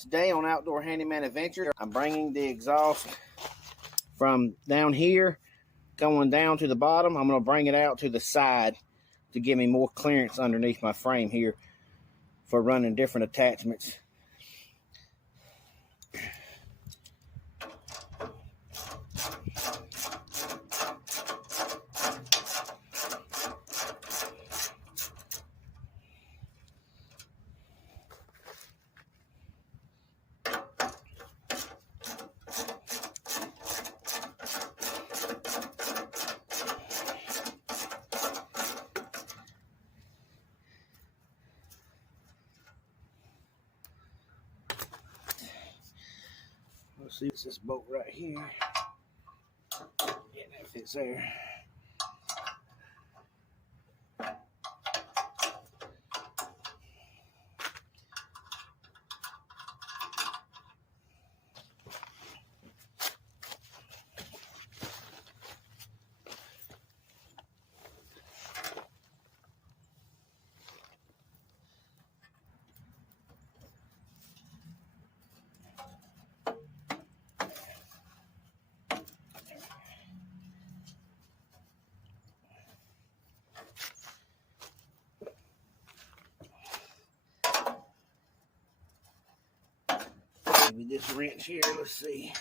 Today on Outdoor Handyman Adventures, I'm bringing the exhaust from down here, going down to the bottom. I'm going to bring it out to the side to give me more clearance underneath my frame here for running different attachments. Let's see, it's this bolt right here. Yeah, that fits there. Maybe this wrench here, let's see.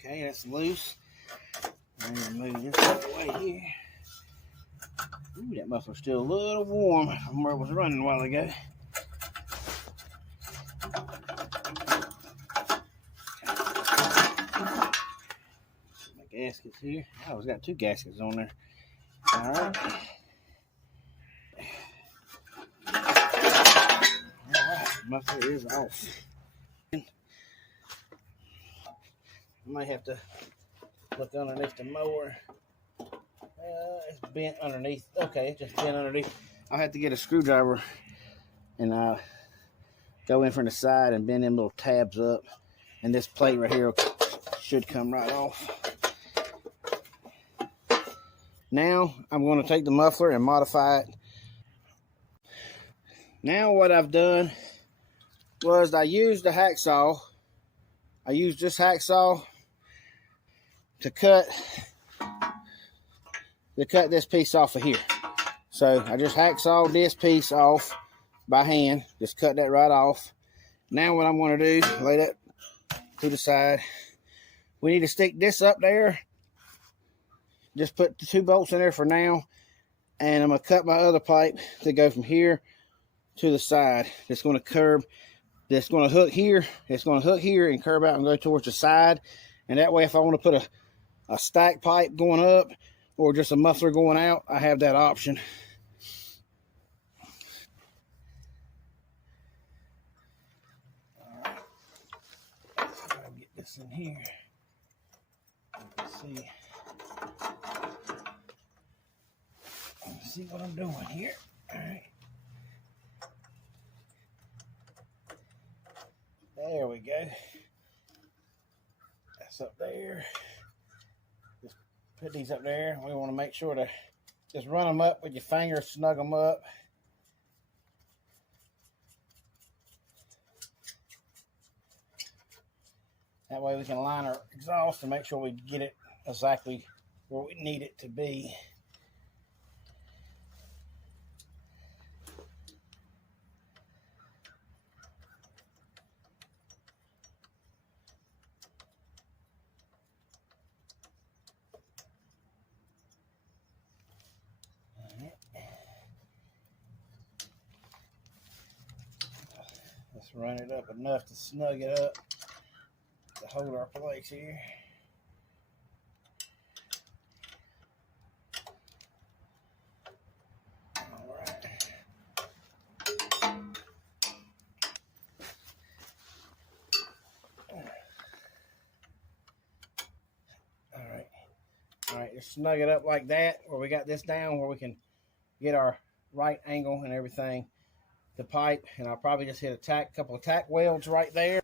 Okay, that's loose. I'm going to move this out of the way here. Ooh, that muffler's still a little warm from where it was running a while ago. My gaskets here. Oh, it's got two gaskets on there. All right. All right, muffler is off. I might have to look underneath the mower. It's bent underneath. Okay, it's just bent underneath. I'll have to get a screwdriver and go in from the side and bend them little tabs up. And this plate right here should come right off. Now I'm going to take the muffler and modify it. Now what I've done was I used the hacksaw. I used this hacksaw to cut this piece off of here. So I just hacksawed this piece off by hand. Just cut that right off. Now what I'm going to do, lay that to the side. We need to stick this up there. Just put the 2 bolts in there for now. And I'm going to cut my other pipe to go from here to the side. It's going to curve. It's going to hook here. It's going to hook here and curve out and go towards the side. And that way, if I want to put a stack pipe going up or just a muffler going out, I have that option. All right. I'll get this in here. Let's see what I'm doing here. All right. There we go. That's up there. Just put these up there. We want to make sure to Just run them up with your fingers, snug them up. That way we can line our exhaust and make sure we get it exactly where we need it to be. Let's run it up enough to snug it up to hold our place here. All right, just snug it up like that, where we got this down, where we can get our right angle and everything. The pipe, and I'll probably just hit a couple of tack welds right there.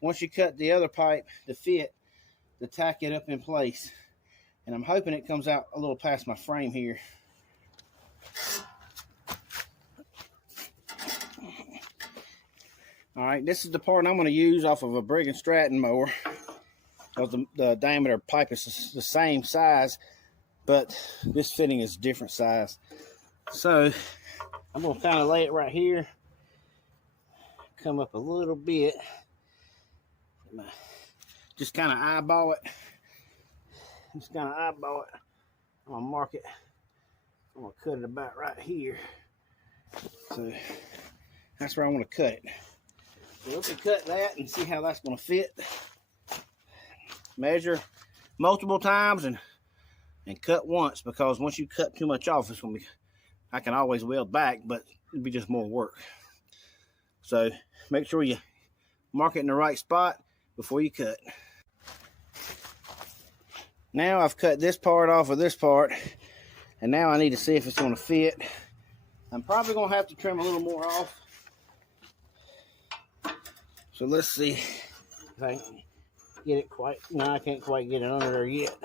Once you cut the other pipe to fit, to tack it up in place. And I'm hoping it comes out a little past my frame here. All right, this is the part I'm going to use off of a Brigg & Stratton mower. Because the diameter pipe is the same size, but this fitting is different size. So I'm going to kind of lay it right here. Come up a little bit. Just kind of eyeball it. I'm going to mark it. I'm going to cut it about right here. So that's where I want to cut it. So let's cut that and see how that's going to fit. Measure multiple times and cut once, because once you cut too much off, it's going to be, I can always weld back, but it'll be just more work. So make sure you mark it in the right spot before you cut. Now I've cut this part off of this part, and now I need to see if it's going to fit. I'm probably going to have to trim a little more off. So let's see if I can get it quite. No, I can't quite get it under there yet.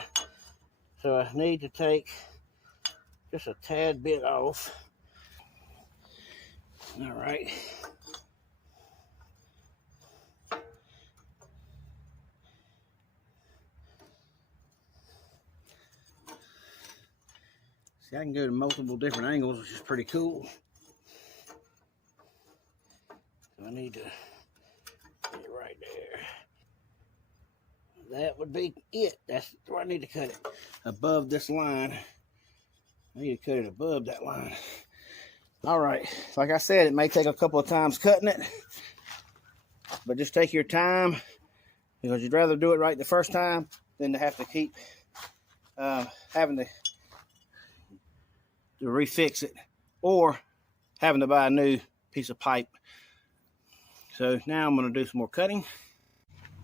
So I need to take just a tad bit off. All right. See, I can go to multiple different angles, which is pretty cool. So I need to get it right there. That would be it. That's where I need to cut it. Above this line. I need to cut it above that line. All right. Like I said, it may take a couple of times cutting it, but just take your time, because you'd rather do it right the first time than to have to keep having to refix it, or having to buy a new piece of pipe. So now I'm going to do some more cutting.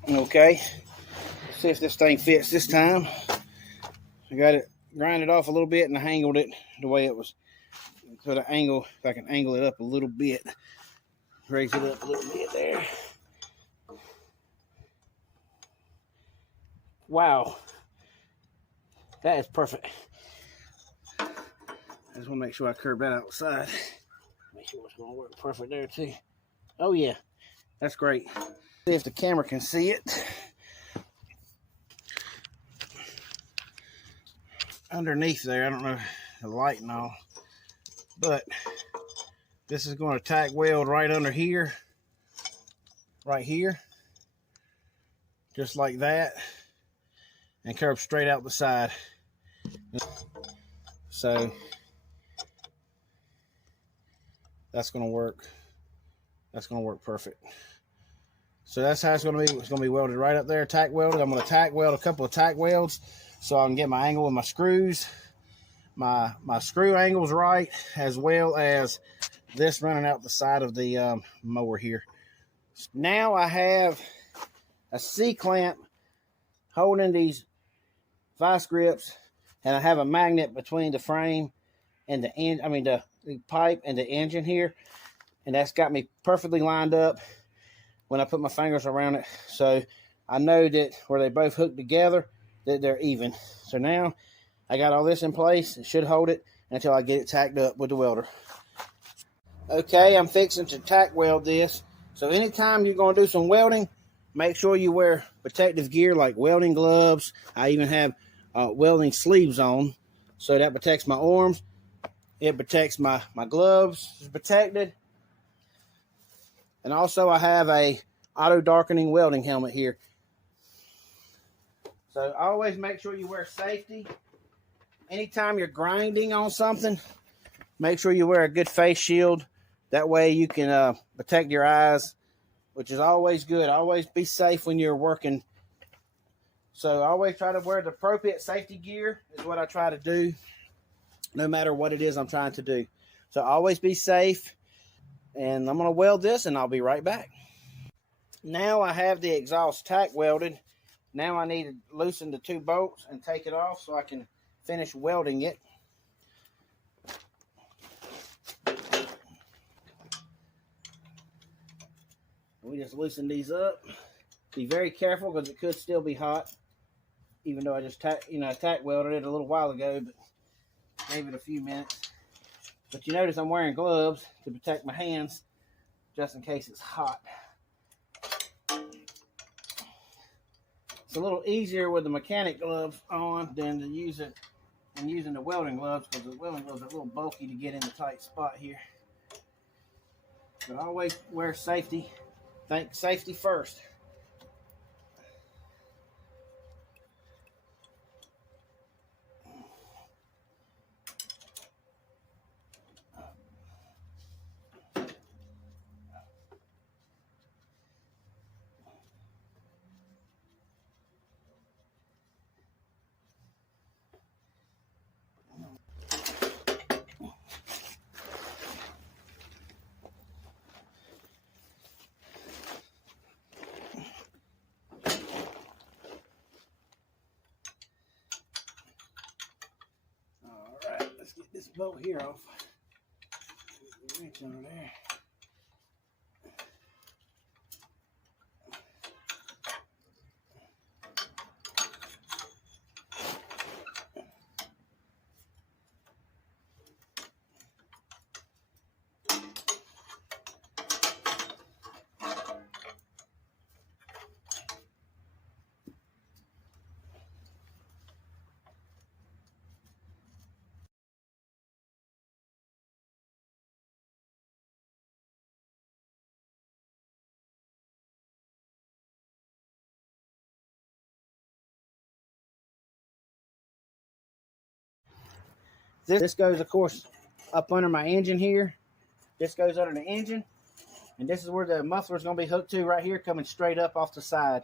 Okay, let's see if this thing fits this time. I got it grinded off a little bit, and I angled it the way it was. So the angle, if I can angle it up a little bit, raise it up a little bit there. Wow, that is perfect. I just want to make sure I curve that outside. Make sure it's going to work perfect there too. Oh yeah, that's great. See if the camera can see it. Underneath there, I don't know the light and all, but this is going to tack weld right under here, right here, just like that, and curve straight out the side. So that's going to work. That's going to work perfect. So that's how it's going to be. It's going to be welded right up there, tack welded. I'm going to tack weld a couple of tack welds so I can get my angle with my screws, my screw angles right, as well as this running out the side of the mower here. Now I have a C-clamp holding these vice grips, and I have a magnet between the frame and the end. I mean the pipe and the engine here, and that's got me perfectly lined up when I put my fingers around it. So I know that where they both hook together, that they're even. So now I got all this in place. It should hold it. until I get it tacked up with the welder. Okay, I'm fixing to tack weld this. So anytime you're going to do some welding, make sure you wear protective gear like welding gloves. I even have welding sleeves on, so that protects my arms. It protects my gloves, it's protected. And also I have a auto darkening welding helmet here. So always make sure you wear safety. Anytime you're grinding on something, make sure you wear a good face shield. That way you can protect your eyes, which is always good. Always be safe when you're working. So always try to wear the appropriate safety gear is what I try to do, no matter what it is I'm trying to do. So always be safe. And I'm going to weld this and I'll be right back. Now I have the exhaust tack welded. Now I need to loosen the 2 bolts and take it off so I can finish welding it. We just loosen these up. Be very careful because it could still be hot, even though I just tack welded it a little while ago, but gave it a few minutes. But you notice I'm wearing gloves to protect my hands just in case it's hot. It's a little easier with the mechanic gloves on than to use it and using the welding gloves, because the welding gloves are a little bulky to get in the tight spot here. But always wear safety. Think safety first. Alright, let's get this bolt here off. Get the wrench under there. This goes, of course, up under my engine here. This goes under the engine. And this is where the muffler is going to be hooked to right here, coming straight up off the side.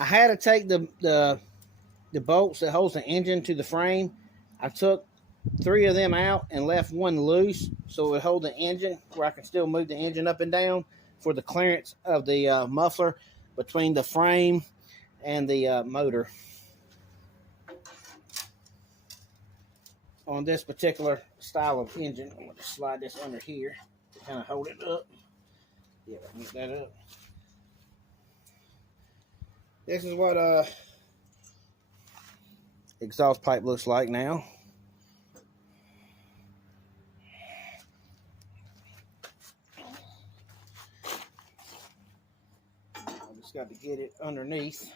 I had to take the bolts that holds the engine to the frame. I took 3 of them out and left one loose so it would hold the engine where I can still move the engine up and down for the clearance of the muffler between the frame and the motor. On this particular style of engine, I'm going to slide this under here to kind of hold it up. Yeah, I can get that up. This is what exhaust pipe looks like now. I just got to get it underneath.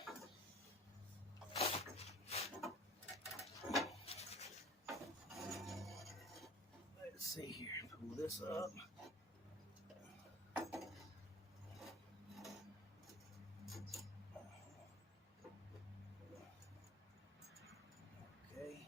Let's see here. Pull this up. Okay.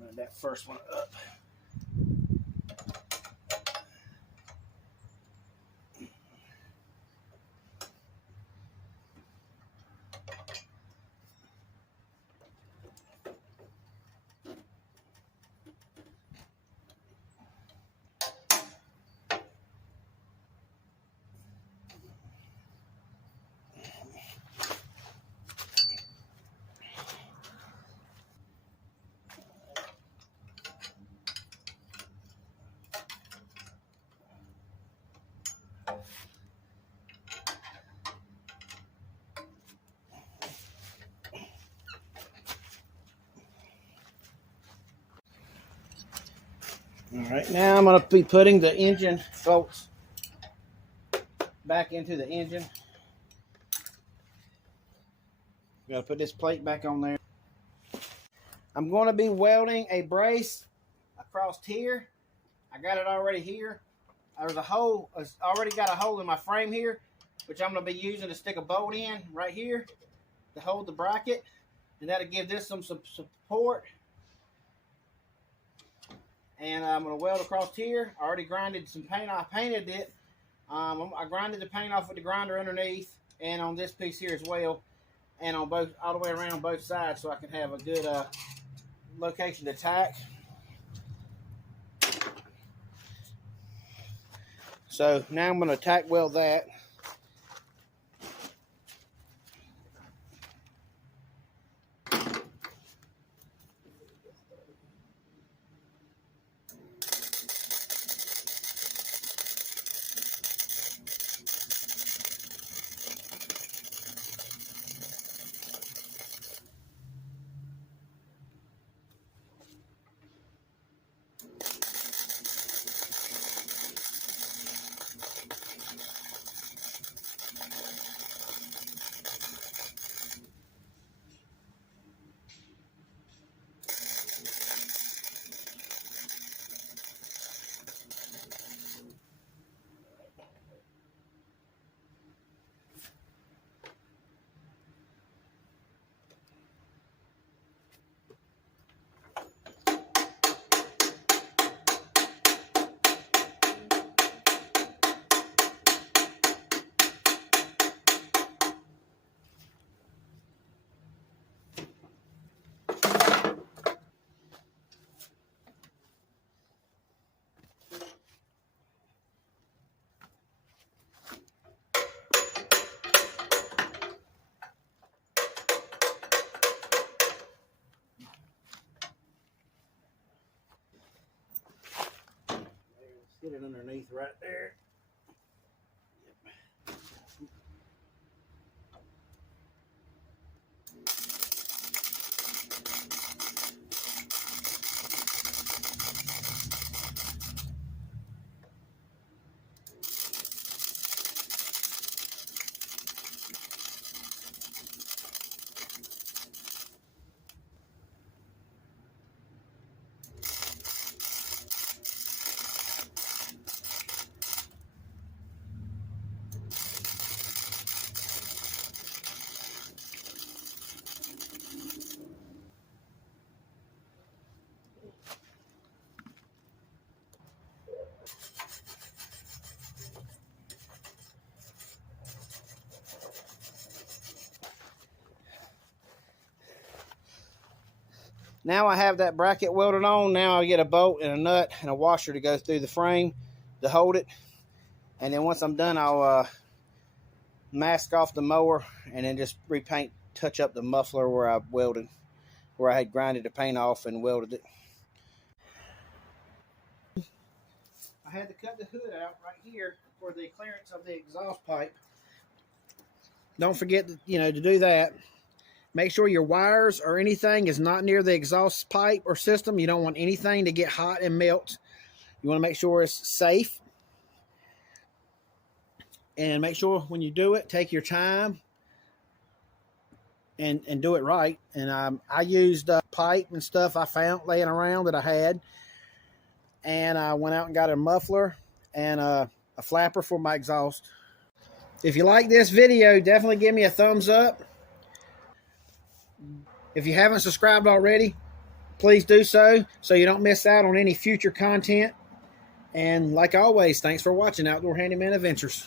Run that first one up. All right, now I'm going to be putting the engine bolts back into the engine. Got to put this plate back on there. I'm going to be welding a brace across here. I got it already here. There's a hole. It's already got a hole in my frame here, which I'm going to be using to stick a bolt in right here to hold the bracket, and that'll give this some support. And I'm going to weld across here. I already grinded some paint. I painted it. I grinded the paint off with the grinder underneath and on this piece here as well, and on both, all the way around both sides, so I can have a good location to tack. So now I'm going to tack weld that. Get it underneath right there. Now I have that bracket welded on. Now I get a bolt and a nut and a washer to go through the frame to hold it. And then once I'm done, I'll mask off the mower and then just repaint, touch up the muffler where I welded, where I had grinded the paint off and welded it. I had to cut the hood out right here for the clearance of the exhaust pipe. Don't forget to do that. Make sure your wires or anything is not near the exhaust pipe or system. You don't want anything to get hot and melt. You want to make sure it's safe. And make sure when you do it, take your time and do it right. And I used pipe and stuff I found laying around that I had. And I went out and got a muffler and a flapper for my exhaust. If you like this video, definitely give me a thumbs up. If you haven't subscribed already, please do so you don't miss out on any future content. And like always, thanks for watching Outdoor Handyman Adventures.